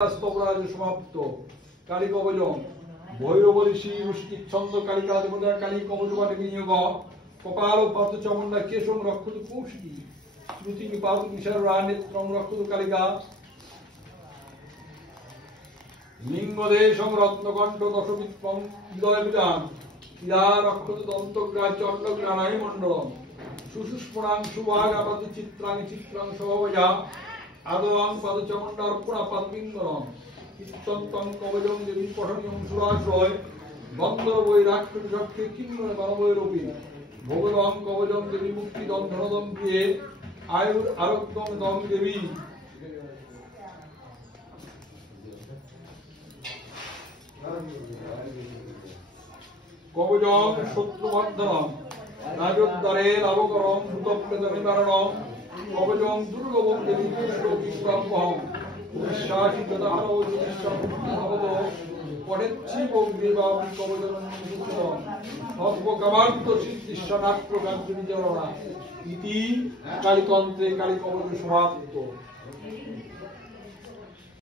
স্তবরাজ সমাপ্ত কালী কবজম ভৈরব ঋষি রুষ্টিক ছন্দ কালিকা দেবতা কালী কবজবাটে বিনিয়োগ কপাল পাত চমন্ডা কেশম রক্ষত কৌশিকী শ্রুতি নিপাত বিশাল রানেত্রম রক্ষত কালিকা লিঙ্গদেশম রত্নকণ্ঠ দশবিত্রম হৃদয় বিধান ইরা রক্ষত দন্তগ্রাজ চণ্ডগ্রাণায় মণ্ডলম সুষুষ্পণাং সুভাগাপাত চিত্রাং চিত্রাং সহবজা আদোয়াং পাদচমণ্ডার্পণা পাদপিঙ্গলম ইত্যন্তং কবজং দেবী পঠনীয়ং সুরাশ্রয় বন্দর বৈরাক্ষণ শক্তি কিন্নয় মানবৈরূপী ভোগদং কবজং দেবী মুক্তিদং ধনদং প্রিয়ে আয়ুর আরোগ্যং দং দেবী কবজং শত্রুবর্ধনম রাজোদ্ধারের অবকরম ভূতপ্রেত নিবারণম কবজং দুর্গবং দেবী পুষ্পবিশ্রাম্বহম বিশ্বাসিত দানব বিশ্বভবত পড়েচ্ছিবং দেবাবি কবজনং সুতম সর্বকামান্ত সিদ্ধিশ্বনাট্য কার্য বিজরণা ইতি কালীতন্ত্রে কালী কবজ সমাপ্ত।